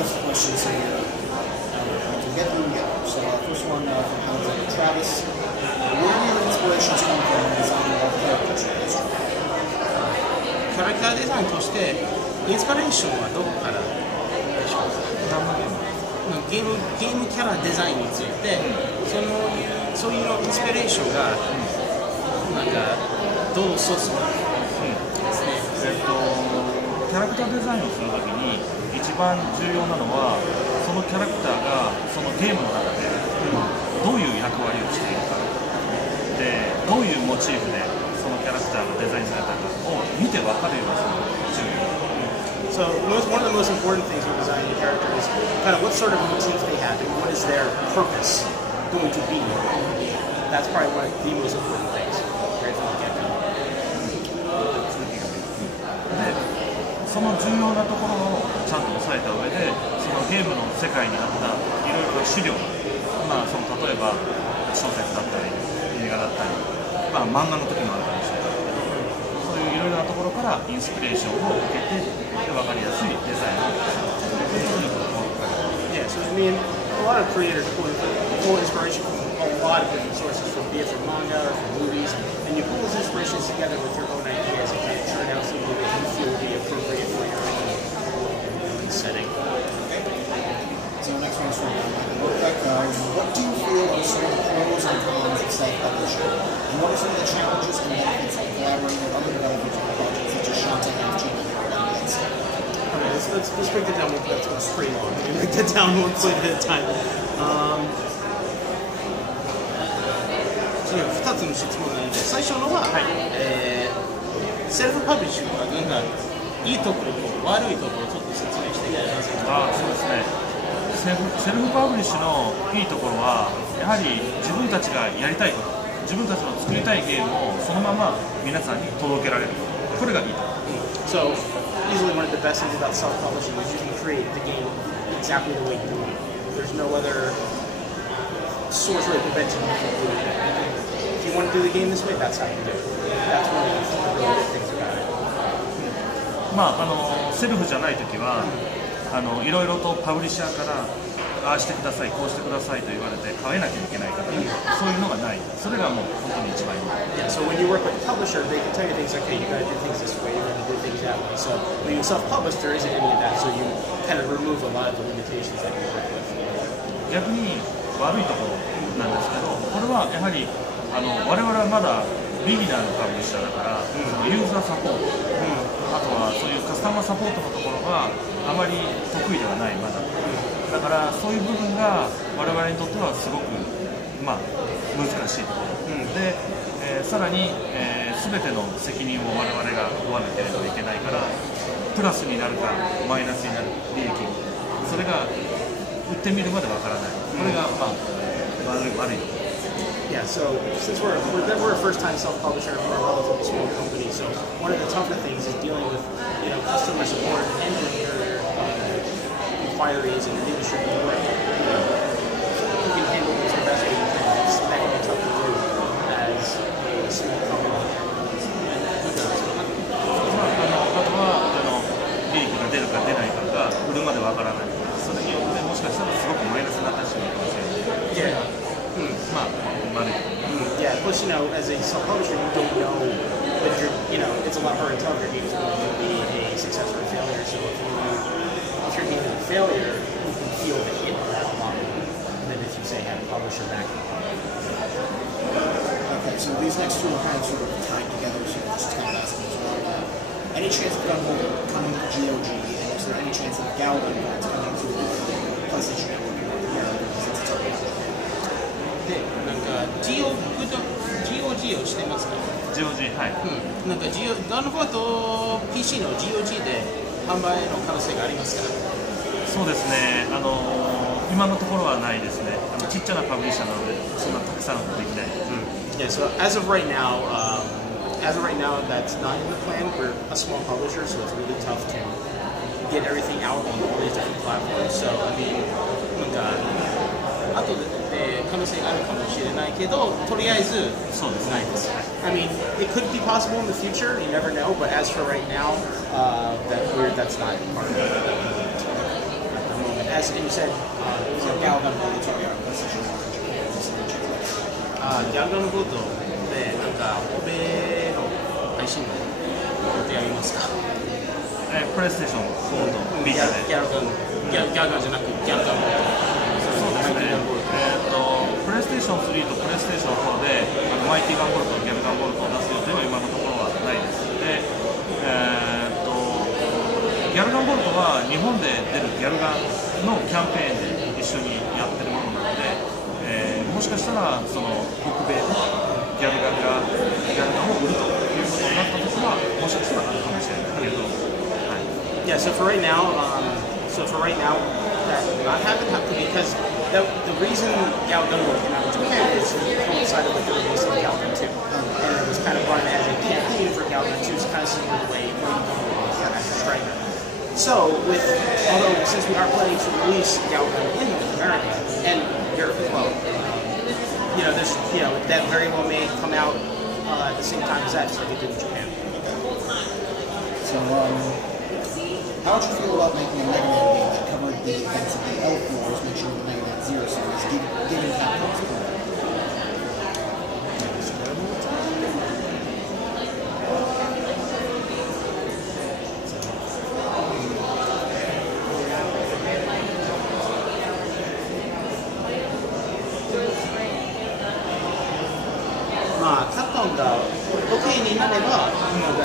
of questions here. We can get them together. So first one from Alexander Travis. Where do your inspirations come from in designing all characters? キャラクターデザインとしてインスピレーションはどこからでしょうか？ゲームキャラデザインについて、そういうインスピレーションがなんかどのソースですね。キャラクターデザインをするときに一番重要なのはそのキャラクターがそのゲームの中でどういう役割をしているかで、どういうモチーフでそのキャラクターがデザインされたかを見て分かるようにするのが重要。So one of the most important things with designing a character is kind of what sort of motif they have and what is their purpose going to be. That's probably one of the most important things right from the get-go. その重要なところをちゃんと押さえた上で、そのゲームの世界にあったいろいろな資料、その例えば小説だったり映画だったり、漫画の時もあるかもしれないけど、そういういろいろなところからインスピレーションを受けて分かりやすいデザインをするということを考えます。Yeah, so I mean, a lot of creators pull inspiration from a lot of different sources, be it from manga or from movies, and you pull those inspirations together with your own ideas and kind of turn out something that you feel would be appropriate for your own setting. So the next one's from what do you feel are some of the pros and cons of self-publishing? And what are some of the challenges and benefits of collaborating with other developers on projects such as Shantae and Jimmy? Let's break it down. That's pretty long. Break it down one point at a time. 2つの質問なので、最初のは、セルフパブリッシングはなんかいいところと悪いところをちょっと説明していただけますか？そうですね。セルフパブリッシュのいいところは、やはり自分たちがやりたいこと、自分たちの作りたいゲームをそのまま皆さんに届けられる。これがいいところ。So, easily one of the best things about self-publishing is you can create the game exactly the way you want. There's no other source really preventing you from doing it. If you want to do the game this way, that's how you do it. That's one of the really good things about it. セルフじゃないときは、いろいろとパブリッシャーからああしてください、こうしてくださいと言われて変えなきゃいけないから、そういうのがない。それがもう本当に一番いい。Yeah, so when you work with a publisher, they can tell you things like, hey, you got to do things this way, you got to do things that way. So when you self-publish, there isn't any of that, so you kind of remove a lot of the limitations that you work with. 逆に悪いところなんですけど、これはやはり我々はまだビギナーのパブリッシャーだから、ユーザーサポート、あとはそういうカスタマーサポートのところがあまり得意ではないまだ。だからそういう部分が我々にとってはすごく難しいところ、で、さらに、全ての責任を我々が負わなければいけないから、プラスになるかマイナスになる利益、それが売ってみるまでわからない。これが悪いところ。Yeah, so since we're a first-time self-publisher, we're a relatively small company, so one of the tougher things is dealing with customer support and your inquiries and making sure you work. You can handle those the best way you can. That can be tough to do as a small company. あとは利益が出るか出ないかが売るまでわからない。それによってもしかしたらすごくマイナスな話になるかもしれない。Yeah, plus, as a self-publisher, you don't know if it's a lot harder to tell if your game is going to be a success or a failure. So if your game is a failure, you can feel the hit of that a lot more than if you say have a publisher back. Okay, so these next two are kind of sort of tied together, so just kind of asking as well. Any chance of Gunvolt coming to GOG, and is there any chance of Galvan coming to PlayStation Network since it's already out? で、なんか GOG をしてますか？ GOG、はい。なんかガンフォーと PC の GOG で販売の可能性がありますか？そうですね。今のところはないですね。ちっちゃなパブリッシャーなのでそんなたくさんできない。Yeah, so as of right now, that's not in the plan. We're a small publisher, so it's really tough to get everything out on all these different platforms. So I mean, なんかあとで可能性があるかもしれないけど、とりあえずないです。I mean, it could be possible in the future. You never know. But as for right now, that's not part of it at the moment. as you said, Galgun Military on PlayStation 1. ギャルガンゴードでなんか欧米の配信の予定ありますか？プレイステーション4のビータでギャルガンじゃなくギャルガンゴード。そうですね。プレイステーション3とプレイステーション4でマイティガンボルトとギャルガンボルトを出す予定は今のところはないです。で、ギャルガンボルトは日本で出るギャルガンのキャンペーンで一緒にやってるものなので、もしかしたらその北米でギャルガンを売るということになった時はもしかしたらあるかもしれないけど、はい。Yeah, so for right now, that not happen because the reason Galgun came out in Japan is it coincided with the release of Galgun 2, and it was kind of run as a campaign for Galgun 2, it's kind of similar to the way Galgun was done after Striker. So, although since we are planning to release Galgun in North America and Europe as well, that very well may come out at the same time as that, just like it did in Japan. So, how would you feel about making a Mega Man game that covered the events of the Elf Wars, which in the Mega Man Zero series, given Capcom's approval? まあ、カプコンが OK になれば、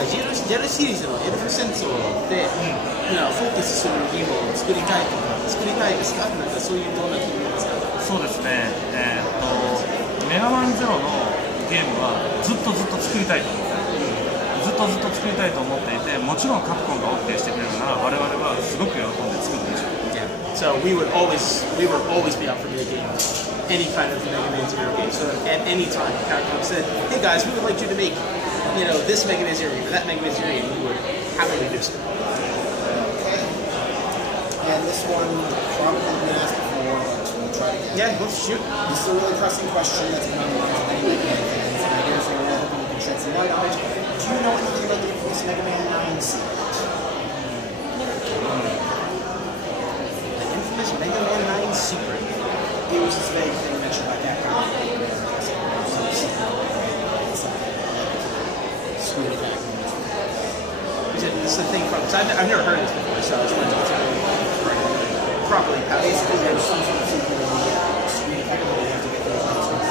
ジェルシリーズのエルフ戦争で、フォーカスするゲームを作りたいですか？なんかそういうどんな気分ですか？そうですね。メガマンゼロのゲームはずっと作りたいと思ってずっと作りたいと思っていて、もちろんカプコンが OK してくれるなら我々はすごく喜んで作るでしょう。Yeah. So we would always be out for making any kind of Mega Man Zero game. So at any time, Capcom said, "Hey guys, we would like you to make, this Mega Man Zero game or that Mega Man Zero game." We would happily do so. And this one probably been asked before, but we'll try again. Yeah, let's shoot. This is a really pressing question that's been on the minds of many Mega Man fans, and I guess we're really hoping you can shed some light on it. Do you know anything about the infamous Mega Man 9 secret? The infamous Mega Man 9 secret. It was this vague thing mentioned by Capcom. Screen attack. This is the thing from, because I've never heard of this before, so I just wanted to properly pass it. Basically, there's some sort of secret in the screen attack that they have to get those answers.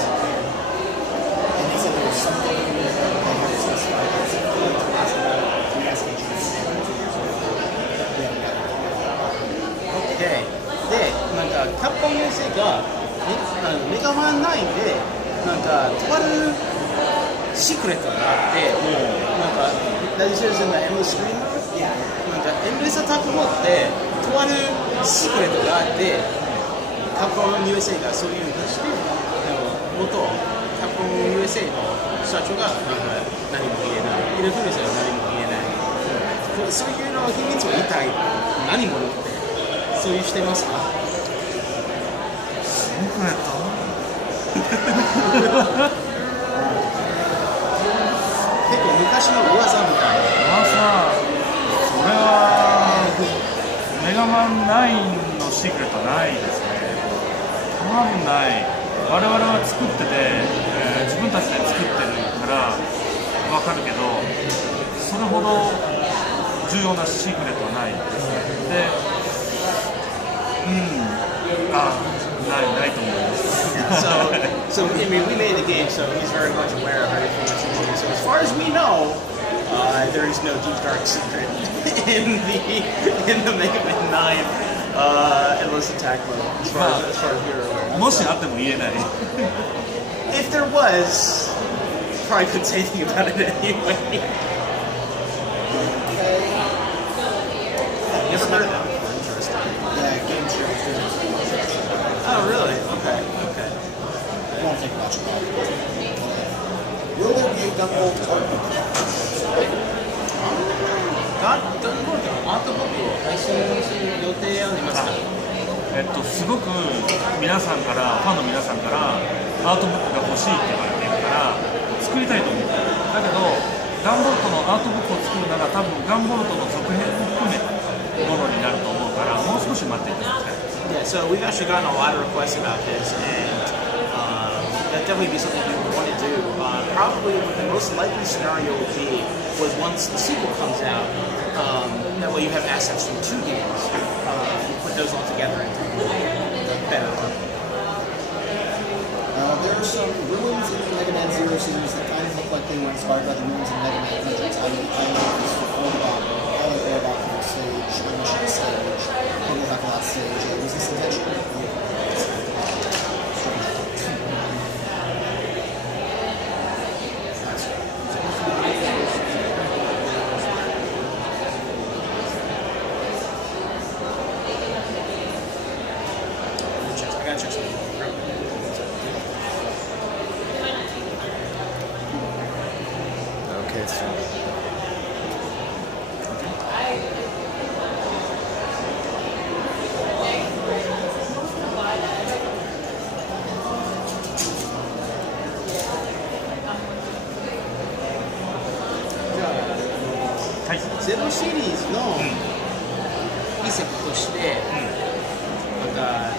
And they said there was something that they had to specify. It's like the last one, the investigation was 2 years ago. We haven't got it. OK。で、なんか、キャプコン USA が、メガマン9で、なんか、とあるシークレットがあって、なんか、That is in the endless stream? なんか、エンドレスアタックモードで、とあるシークレットがあって、キャプコン USA がそういうのを出して、元キャプコン USA の社長がなんか何も言えない。イルフルセは何も言えない。そういうの秘密を言いたい。何もって。そういうしてますか？シークレット？結構昔の噂みたいな。噂、それはメガマン9のシークレットはないですね。多分ない。我々は作ってて、自分たちで作ってるから分かるけど、それほど重要なシークレットはないですね。でないと思います。So I mean, we made the game, so he's very much aware of everything that's in the game. So as far as we know, there is no deep dark secret in the Mega Man 9 endless attack mode. As far as we're aware. もしあっても言えない。If there was, probably couldn't say anything about it anyway. Never heard of that before. Interesting. Yeah, game show. Oh, really? Okay. It won't take much of that. Will there be a Gunvolt art book? ガンボルトのアートブックを配信する予定ありますか？すごく皆さんから、ファンの皆さんからアートブックが欲しいって言われているから作りたいと思ってる。だけどガンボルトのアートブックを作るなら多分ガンボルトの続編を含めたものになると思うからもう少し待っていただきたい。Yeah, So we've actually gotten a lot of requests about this, and that'd definitely be something we would want to do. Probably what the most likely scenario would be was once the sequel comes out, that way you have assets from 2 games. You put those all together into better. There are some ruins in the Mega Man Zero series that kind of look like they were inspired by the ruins in Mega Man Hundreds. I mean, this Orbach, Orbach stage, Onishi stage, Konohaka stage, was this intentional? I gotta check something. Okay, so.ゼロシリーズの遺跡として、なんか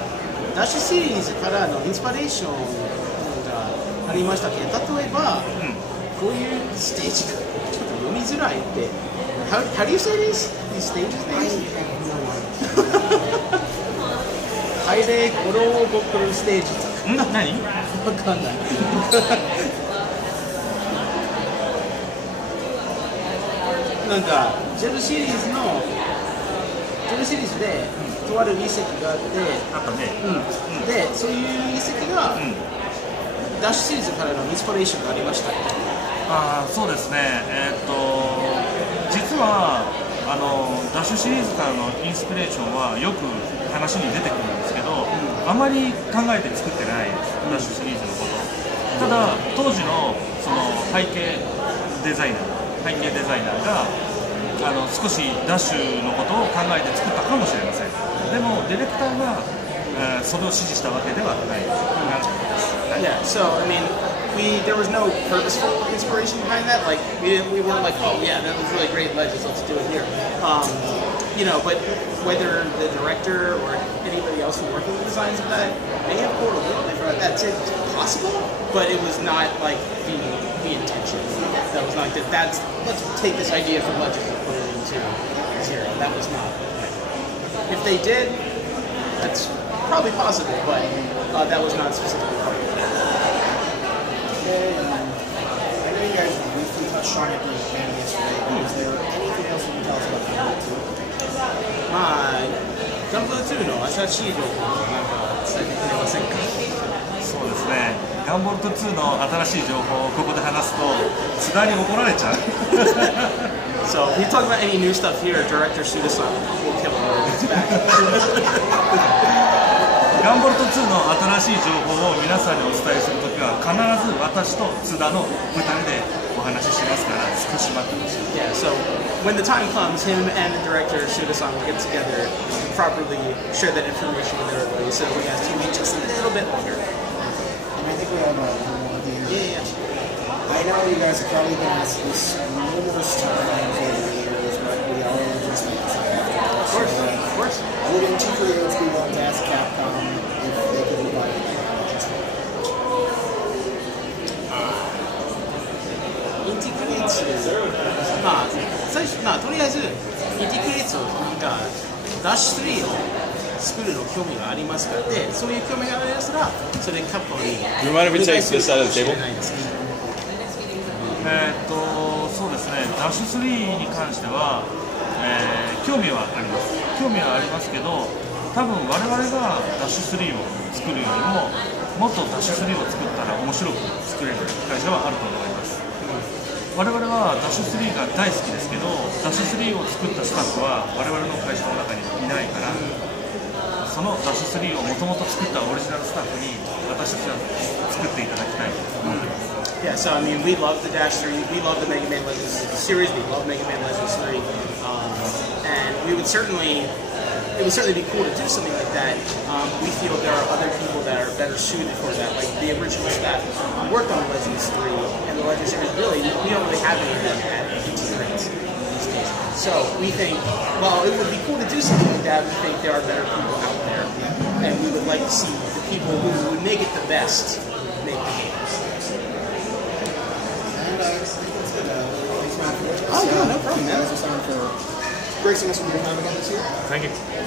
ダッシュシリーズからのインスパレーションがありましたけど、例えば、こういうステージがちょっと読みづらいって、how do you say these stages? ハイレコロボクルステージ。何？わかんない。なんかゼルシリーズで、とある遺跡があって、でそういう遺跡が、ダッシュシリーズからのインスピレーションがありました。そうですね。実はダッシュシリーズからのインスピレーションはよく話に出てくるんですけど、あまり考えて作ってないです、ダッシュシリーズのこと。ただ当時のその背景デザイナーが少しダッシュのことを考えて作ったかもしれません。でもディレクターがそれを指示したわけではないです。Yeah, so I mean, there was no purposeful inspiration behind that. Like we weren't like, oh yeah, that was really great Legends, let's do it here. But whether the director or anybody else who worked on the designs of that may have pulled a little bit from it, that's possible, but it was not like the intention. That was not like that's let's take this idea from Legends and put it into Zero. That was not. If they did, that's probably possible, but that was not specifically part of it. I know you guys briefly touched on it in the panel yesterday, but is there anything else you can tell us about Gunpla 2? ガンプル2の新しい情報をなんか伝えてくれませんか？そうですね。ガンボルト2の新しい情報をここで話すと津田に怒られちゃう。So if you talk about any new stuff here, Director Suda-san will kill him when he gets back. ガンボルト2の新しい情報を皆さんにお伝えするときは必ず私と津田の2人でお話ししますから少し待ってほしい。Yeah, so when the time comes, him and the director Suda-san will get together and properly share that information with everybody. So we have to wait just a little bit longer. And I think we have one more thing. Yeah. I know you guys have probably been asked this numerous times over the years, but we are just like Of course. Wouldn't you creators be willing to ask Capcom if they could provide technologies? インティグレーツ、とりあえずインティグレーツがダッシュ3を作るの興味がありますからで、そういう興味があるやつら、それでカップに。Do you mind if we take this out of the table? そうですね。ダッシュ3に関しては、興味はあります。興味はありますけど、多分我々がダッシュ3を作るよりも、もっとダッシュ3を作ったら面白く作れる会社はあると思います。我々はダッシュ3が大好きですけど、ダッシュ3を作ったスタッフは我々の会社の中にいないから、そのダッシュ3をもともと作ったオリジナルスタッフに私たちは作っていただきたいと思ってます。Yeah, so I mean, we love the Dash 3, we love the Mega Man Legends series, we love Mega Man Legends 3, and it would certainly be cool to do something like that. We feel there are other people that are better suited for that, like the original staff worked on Legends 3, and the Legends series we don't really have any of them at Greats these days. So we think, well, it would be cool to do something like that. We think there are better people out there and we would like to see the people who would make it the best make the games. And thanks for watching. Oh, yeah, no problem, man. Thanks for gracing us with your time again this year. Thank you.